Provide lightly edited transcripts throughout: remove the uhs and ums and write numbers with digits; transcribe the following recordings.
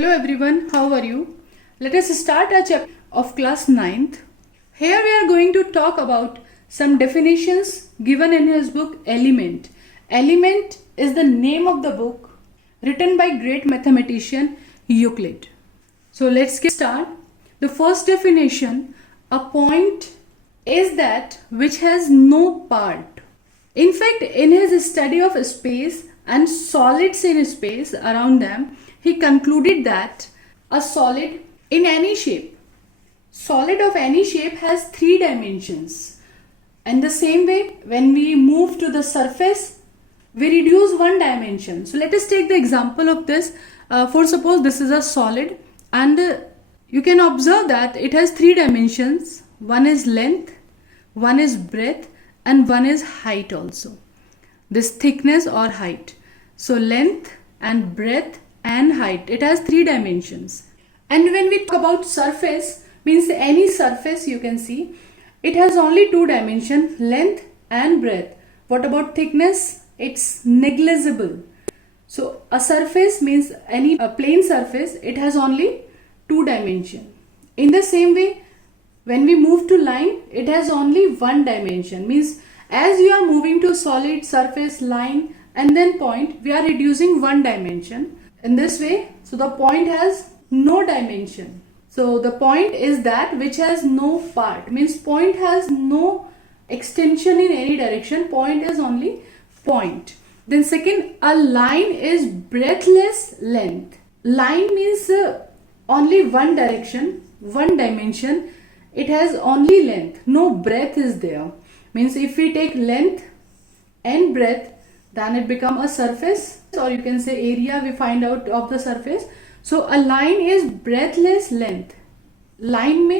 Hello everyone, how are you? Let us start our chapter of class 9th. Here we are going to talk about some definitions given in his book Element. Element is the name of the book written by great mathematician Euclid. So let's get started. The first definition, a point is that which has no part. In fact, in his study of space and solids in space around them, he concluded that a solid in any shape, solid of any shape has 3 dimensions. And the same way, when we move to the surface, we reduce 1 dimension. So let us take the example of this. For suppose this is a solid and you can observe that it has 3 dimensions. One is length, one is breadth, and one is height also. This thickness or height. So length and breadth and height, it has 3 dimensions. And when we talk about surface, means any surface you can see, it has only 2 dimensions, length and breadth. What about thickness? It's negligible. So a surface means a plane surface, it has only 2 dimensions. In the same way, when we move to line, it has only 1 dimension. Means as you are moving to solid, surface, line and then point, we are reducing 1 dimension. In this way, so the point has no dimension. So the point is that which has no part. Means point has no extension in any direction. Point is only point. Then second, a line is breadthless length. Line means only 1 direction, 1 dimension. It has only length. No breadth is there. Means if we take length and breadth, then it becomes a surface, or you can say area we find out of the surface. So a line is breadthless length. Line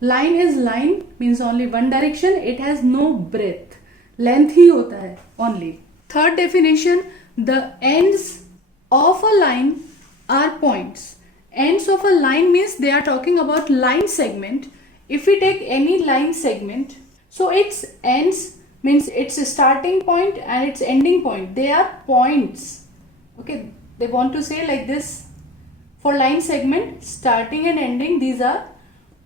is line, means only 1 direction. It has no breadth. Length ही होता है only. Third definition, the ends of a line are points. Ends of a line means they are talking about line segment. If we take any line segment, so its ends means its starting point and its ending point, they are points. Okay, they want to say like this. For line segment, starting and ending, these are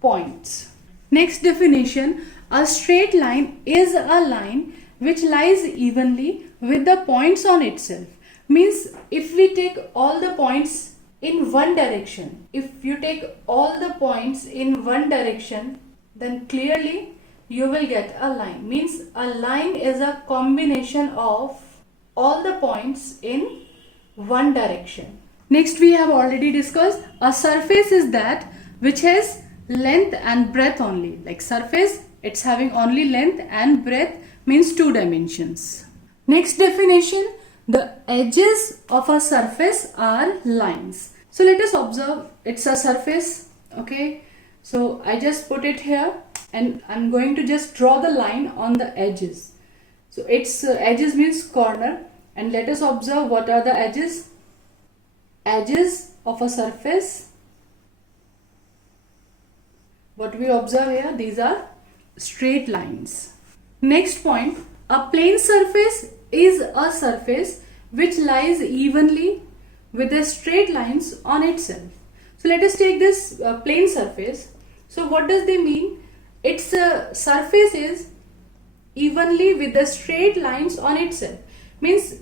points. Next definition, a straight line is a line which lies evenly with the points on itself. Means if we take all the points in one direction, if you take all the points in one direction, then clearly you will get a line. Means a line is a combination of all the points in one direction. Next we have already discussed, a surface is that which has length and breadth only. Like surface, it's having only length and breadth, means 2 dimensions. Next definition, the edges of a surface are lines. So let us observe, it's a surface. Okay, so I just put it here and I'm going to just draw the line on the edges. So its edges means corner, and let us observe what are the edges. Edges of a surface, what we observe here, these are straight lines. Next point, a plane surface is a surface which lies evenly with the straight lines on itself. So let us take this plane surface. So what does they mean? Its surface is evenly with the straight lines on itself. Means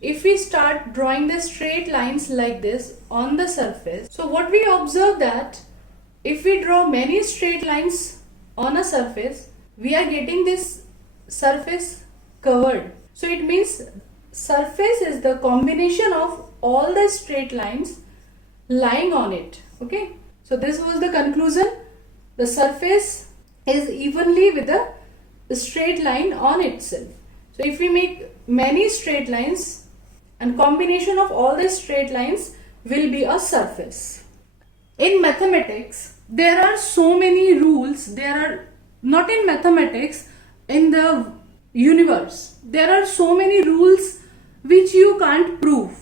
if we start drawing the straight lines like this on the surface, so what we observe that if we draw many straight lines on a surface, we are getting this surface covered. So it means surface is the combination of all the straight lines lying on it. Okay, so this was the conclusion. The surface is evenly with the straight line on itself. So if we make many straight lines, and combination of all the straight lines will be a surface. In mathematics, there are so many rules. There are not in mathematics, in the universe. There are so many rules which you can't prove.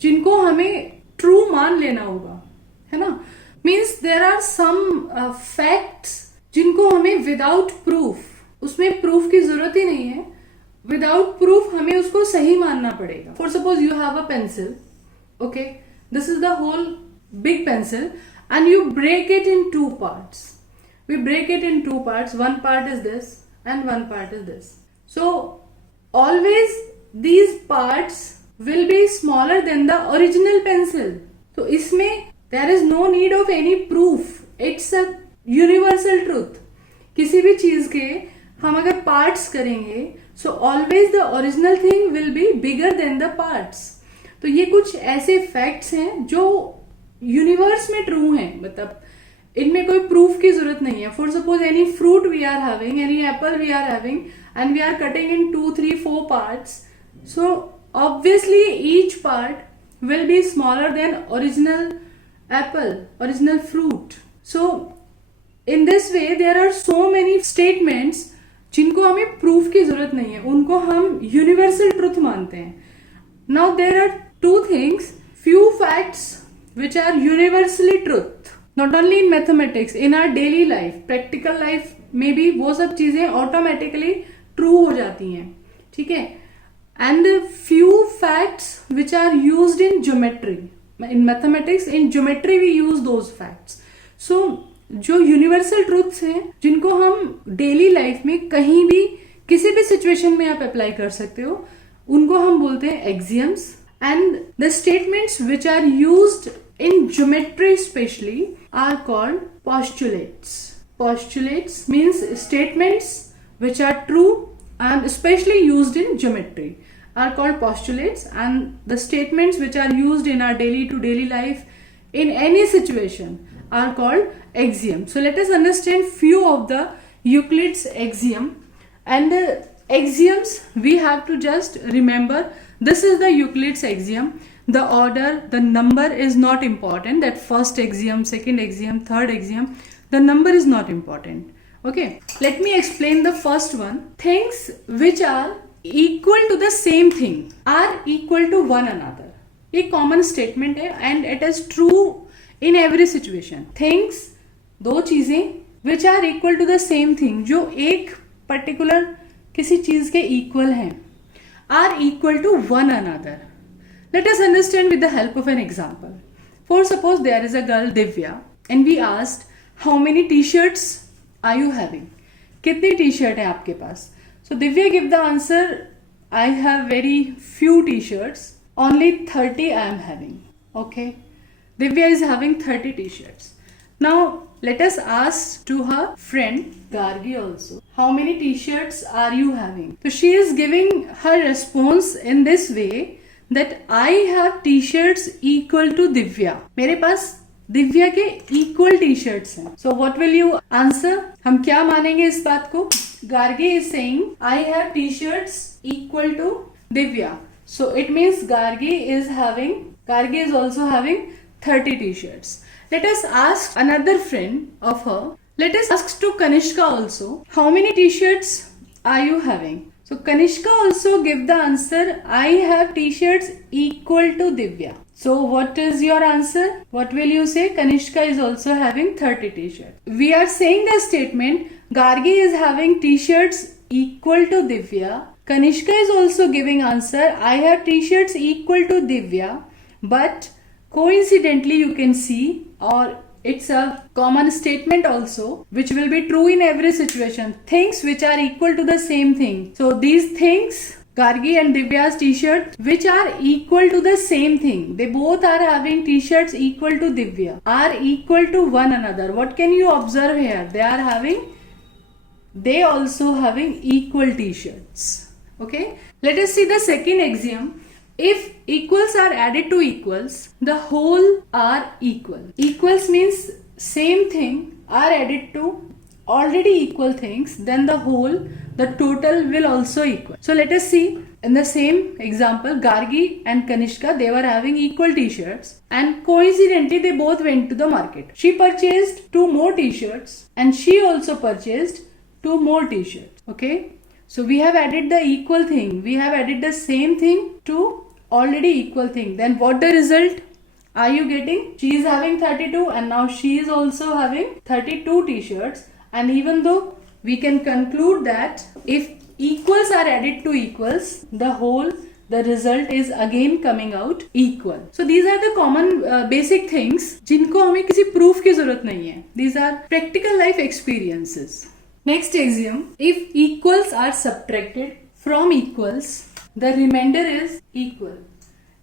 जिनको हमें true मान लेना होगा, है ना? Means there are some facts जिनको हमें without proof, उसमें proof की जरूरत ही नहीं है. Without proof हमें उसको सही मानना पड़ेगा. For suppose you have a pencil, okay, this is the whole big pencil and you break it in two parts. We break it in two parts. One part is this and one part is this. So always these parts will be smaller than the original pencil. So इसमें there is no need of any proof. It's a universal truth. किसी भी चीज के हम अगर parts करेंगे so always the original thing will be bigger than the parts. तो ये कुछ ऐसे फैक्ट्स हैं जो यूनिवर्स में ट्रू हैं. मतलब इनमें कोई प्रूफ की जरूरत नहीं है. For suppose any fruit we are having, any apple we are having and we are cutting in 2, 3, 4 parts. So obviously each part will be smaller than original apple, original fruit. So in this way there are so many statements जिनको हमें proof की जरूरत नहीं है, उनको हम universal truth मानते हैं. Now there are two things, few facts which are universally truth, not only in mathematics, in our daily life, practical life में भी वो सब चीजें automatically true हो जाती हैं. ठीक है. and few facts which are used in geometry. In mathematics, in geometry we use those facts. so जो यूनिवर्सल ट्रूथ्स हैं जिनको हम डेली लाइफ में कहीं भी किसी भी सिचुएशन में आप अप्लाई कर सकते हो, उनको हम बोलते हैं axioms. And the statements which are used in geometry specially are called postulates. Postulates means statements which are true and especially used in geometry are called postulates, and the statements which are used in our daily to daily life in any situation are called axioms. So let us understand few of the Euclid's axiom. And the axioms we have to just remember, this is the Euclid's axiom. The order, the number is not important. That first axiom, second axiom, third axiom, the number is not important. Okay, let me explain the first one. Things which are equal to the same thing are equal to one another. A common statement है and it is true in every situation. Things, दो चीजें which are equal to the same thing, जो एक particular किसी चीज के equal हैं, are equal to one another. Let us understand with the help of an example. For suppose there is a girl Divya and we asked how many t-shirts are you having? कितनी t-shirt है आपके पास? So Divya give the answer, I have very few t-shirts, only 30 I am having. Okay, Divya is having 30 t-shirts. Now let us ask to her friend Gargi also, how many t-shirts are you having? So she is giving her response in this way that I have t-shirts equal to Divya. मेरे पास दिव्या के equal t-shirts हैं. So what will you answer? हम क्या मानेंगे इस बात को? Gargi is saying I have t-shirts equal to Divya. So it means Gargi is also having 30 t-shirts. Let us ask another friend of her. Let us ask to Kanishka also, how many t-shirts are you having? So Kanishka also give the answer, I have t-shirts equal to Divya. So what is your answer? What will you say? Kanishka is also having 30 t-shirts. We are saying the statement, Gargi is having t-shirts equal to Divya. Kanishka is also giving answer, I have t-shirts equal to Divya. But coincidentally you can see, or it's a common statement also which will be true in every situation, things which are equal to the same thing. So these things, Gargi and Divya's t-shirt which are equal to the same thing, they both are having t-shirts equal to Divya, are equal to one another. What can you observe here? They also having equal t-shirts. Okay, let us see the second axiom. If equals are added to equals, the whole are equal. Equals means same thing are added to already equal things, then the whole, the total will also equal. So let us see in the same example, Gargi and Kanishka, they were having equal t-shirts and coincidentally they both went to the market. She purchased 2 more t-shirts and she also purchased 2 more t-shirts. Okay. So we have added the equal thing. We have added the same thing to already equal thing. Then what the result are you getting? She is having 32 and now she is also having 32 t-shirts. And even though we can conclude that if equals are added to equals, the whole, the result is again coming out equal. So these are the common basic things जिनको हमें किसी proof की जरूरत नहीं है. These are practical life experiences. Next axiom: if equals are subtracted from equals, the remainder is equal.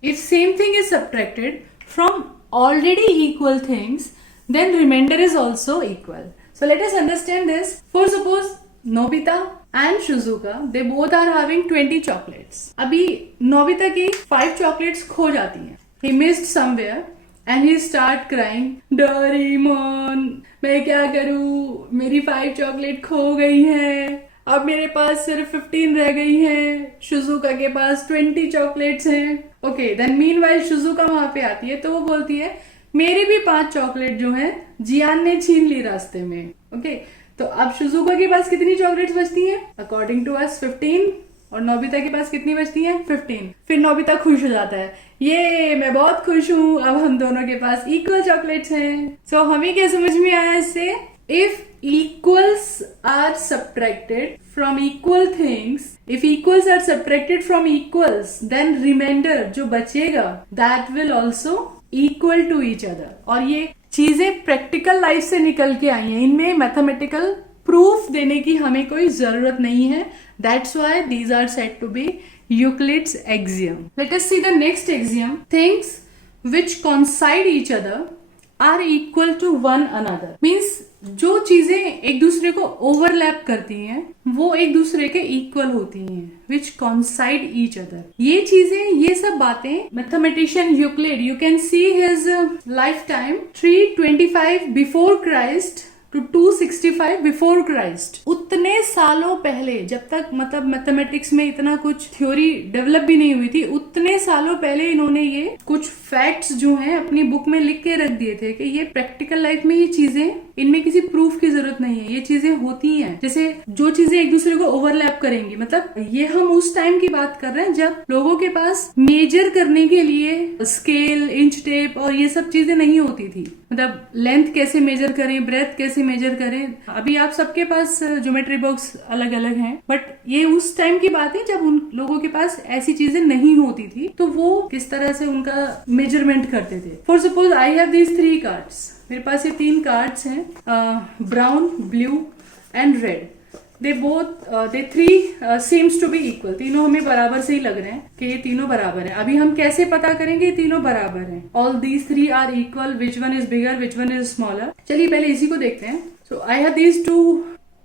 If same thing is subtracted from already equal things, then remainder is also equal. So let us understand this. For suppose Nobita and Shizuka, they both are having 20 chocolates. अभी Nobita की 5 chocolates खो जाती हैं. He missed somewhere and he start crying. Doraemon, मैं क्या करूँ? मेरी 5 chocolate खो गई है. अब मेरे पास सिर्फ 15 रह गई हैं. शिजुका के पास 20 चॉकलेट्स हैं. ओके, देन मीनवाइल शिजुका वहां पे आती है तो वो बोलती है मेरी भी 5 चॉकलेट जो है जियान ने छीन ली रास्ते में. ओके, तो अब शिजुका के पास कितनी चॉकलेट्स बचती हैं? अकॉर्डिंग टू अस 15, और नोबिता के पास कितनी बचती हैं? 15. फिर नोबिता खुश हो जाता है, ये मैं बहुत खुश हूँ, अब हम दोनों के पास इक्वल चॉकलेट्स हैं. सो हमें क्या समझ में आया इससे? If equals are subtracted from equal things, if equals are subtracted from equals, then remainder जो बचेगा that will also equal to each other. और ये चीजें प्रैक्टिकल लाइफ से निकल के आई हैं. इनमें मैथमेटिकल प्रूफ देने की हमें कोई जरूरत नहीं है. That's why these are said to be Euclid's axiom. Let us see the next axiom. Things which coincide each other are equal to one another. Means जो चीजें एक दूसरे को ओवरलैप करती हैं वो एक दूसरे के इक्वल होती हैं. Which coincide each other. ये चीजें, ये सब बातें mathematician Euclid, you can see his life time 325 before Christ to 265 before Christ. उतने सालों पहले, जब तक मतलब मैथमेटिक्स में इतना कुछ थ्योरी डेवलप भी नहीं हुई थी, उतने सालों पहले इन्होंने ये कुछ फैक्ट्स जो हैं अपनी बुक में लिख के रख दिए थे कि ये प्रैक्टिकल लाइफ में ये चीजें, इनमें किसी प्रूफ की जरूरत नहीं है, ये चीजें होती हैं. जैसे जो चीजें एक दूसरे को ओवरलैप करेंगी, मतलब ये हम उस टाइम की बात कर रहे हैं जब लोगों के पास मेजर करने के लिए स्केल, इंच टेप और ये सब चीजें नहीं होती थी. मतलब लेंथ कैसे मेजर करें, ब्रेथ कैसे मेजर करें. अभी आप सबके पास ज्योमेट्री बॉक्स अलग अलग हैं, बट ये उस टाइम की बात है जब उन लोगों के पास ऐसी चीजें नहीं होती थी, तो वो किस तरह से उनका मेजरमेंट करते थे. For suppose I have these 3 cards. मेरे पास ये 3 कार्ड्स हैं, brown, blue and red. They three seems to be equal. तीनों हमें बराबर से ही लग रहे हैं कि ये तीनों बराबर हैं. अभी हम कैसे पता करेंगे ये तीनों बराबर हैं? All these 3 are equal. Which one is bigger, which one is smaller. चलिए पहले इसी को देखते हैं. So I have these 2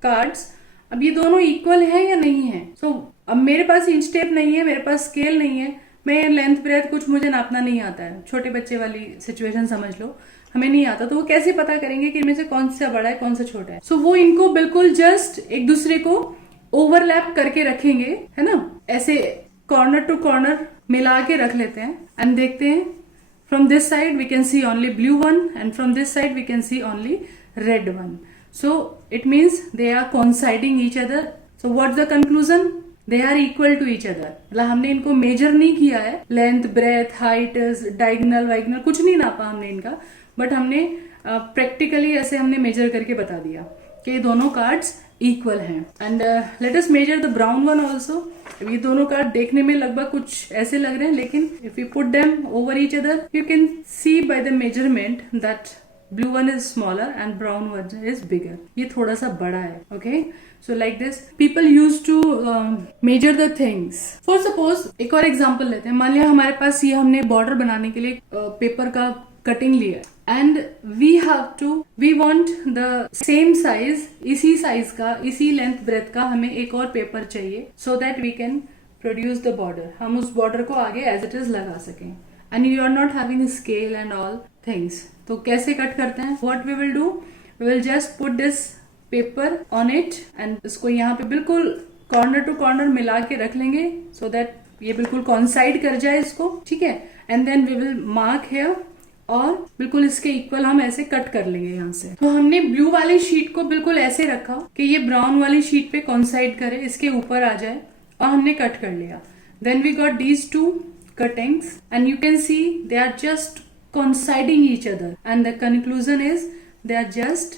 cards. अब ये दोनों इक्वल है या नहीं है? सो अब मेरे पास इंच टेप नहीं है, मेरे पास स्केल नहीं है, मैं लेंथ ब्रेथ कुछ मुझे नापना नहीं आता है. छोटे बच्चे वाली सिचुएशन समझ लो, हमें नहीं आता, तो वो कैसे पता करेंगे कि इनमें से कौन सा बड़ा है कौन सा छोटा है? सो वो इनको बिल्कुल जस्ट एक दूसरे को ओवरलैप करके रखेंगे, है ना, ऐसे कॉर्नर टू कॉर्नर मिला के रख लेते हैं एंड देखते हैं. From this side we can see only blue one and from this side we can see only red one. So it means they are coinciding each other. So what's the conclusion? They are equal to each other. मतलब हमने इनको measure नहीं किया है, length, breadth, height, diagonal वाइगनल कुछ नहीं नापा हमने इनका, बट हमने प्रैक्टिकली ऐसे हमने मेजर करके बता दिया कि ये दोनों कार्ड्स इक्वल हैं. And let us measure the brown one also. ये दोनों कार्ड देखने में लगभग कुछ ऐसे लग रहे हैं, लेकिन if you put them over each other you can see by the measurement that blue one is smaller and brown one is bigger. ये थोड़ा सा बड़ा है. Okay, so like this people use to measure the things. For suppose एक और example लेते हैं. मान लिया हमारे पास ये हमने बॉर्डर बनाने के लिए पेपर का कटिंग लिया and we want the same size, इसी साइज का, इसी लेंथ ब्रेथ का हमें एक और पेपर चाहिए so that we can produce the border. हम उस बॉर्डर को आगे एज इट इज लगा सकें. And you are not having scale and all things. तो कैसे कट करते हैं? What we will do, we will just put this paper on it and इसको यहाँ पे बिल्कुल कॉर्नर टू कॉर्नर मिला के रख लेंगे सो दैट ये बिल्कुल कॉन्साइड कर जाए इसको. ठीक है, and then we will mark here और बिल्कुल इसके इक्वल हम ऐसे कट कर लेंगे यहाँ से. तो हमने ब्लू वाली शीट को बिल्कुल ऐसे रखा कि ये ब्राउन वाली शीट पे कॉन्साइड करे, इसके ऊपर आ जाए, और हमने कट कर लिया. Then we got these 2 cuttings and you can see they are just coinciding each other and the conclusion is they are just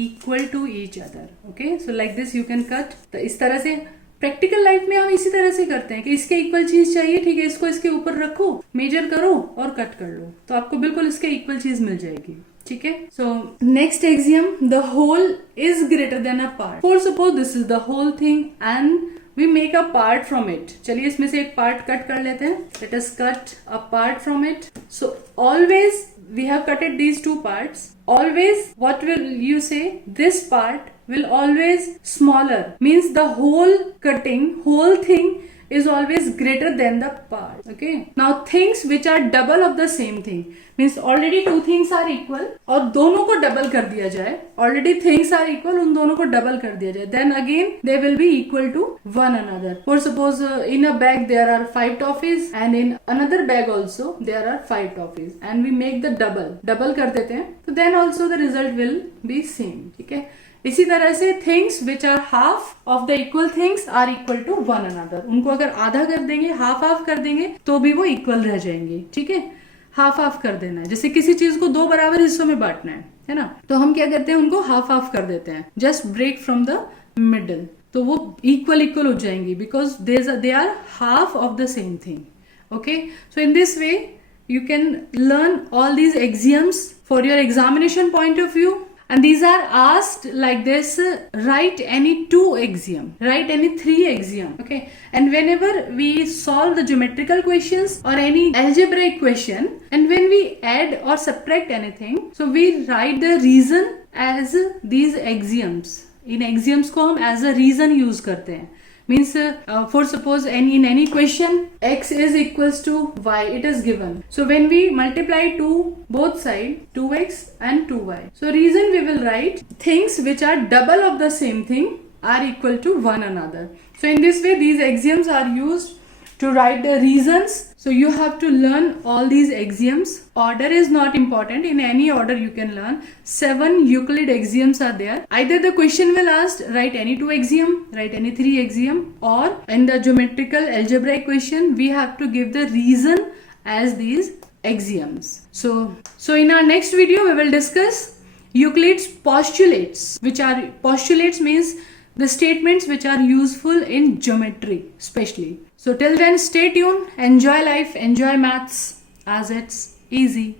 equal to each other. Okay, so like this you can cut. तो इस तरह से practical life में हम इसी तरह से करते हैं कि इसके इक्वल चीज चाहिए, ठीक है, इसको इसके ऊपर रखो, मेजर करो और कट कर लो, तो आपको बिल्कुल इसके इक्वल चीज मिल जाएगी, ठीक है। So next axiom, the whole is greater than a part. For suppose this is the whole thing and we make a part from it. चलिए इसमें से एक पार्ट कट कर लेते हैं। Let us cut a part from it. So always we have cutted these two parts. Always what will you say? This part will always smaller, means the whole thing is always greater than the part. Okay, now things which are double of the same thing, means already two things are equal और दोनों को double कर दिया जाए, already things are equal, उन दोनों को double कर दिया जाए, then again they will be equal to one another. For suppose in a bag there are 5 toffees and in another bag also there are 5 toffees and we make the double कर देते हैं, तो then also the result will be same, ठीक है। इसी तरह से things which are half of the equal things are equal to one another. उनको अगर आधा कर देंगे, हाफ कर देंगे, तो भी वो इक्वल रह जाएंगे, ठीक है। हाफ कर देना है, जैसे किसी चीज को 2 बराबर हिस्सों में बांटना है ना, तो हम क्या करते हैं, उनको हाफ कर देते हैं, just break from the middle, तो वो इक्वल हो जाएंगी because they are half of the same thing. Okay, so in this way you can learn all these axioms for your examination point of view, and these are asked like this: write any 2 axiom, write any 3 axiom. Okay, and whenever we solve the geometrical questions or any algebraic question, and when we add or subtract anything, so we write the reason as these axioms. In axioms को हम as a reason use करते हैं। Means for suppose in any question x is equals to y, it is given, so when we multiply to both side 2x and 2y, so reason we will write things which are double of the same thing are equal to one another. So in this way these axioms are used to write the reasons. So you have to learn all these axioms. Order is not important, in any order you can learn. 7 Euclid axioms are there. Either the question will ask write any 2 axiom, write any 3 axiom, or in the geometrical algebraic question we have to give the reason as these axioms. So in our next video we will discuss Euclid's postulates, which are postulates means the statements which are useful in geometry especially. So till then, stay tuned, enjoy life, enjoy maths as it's easy.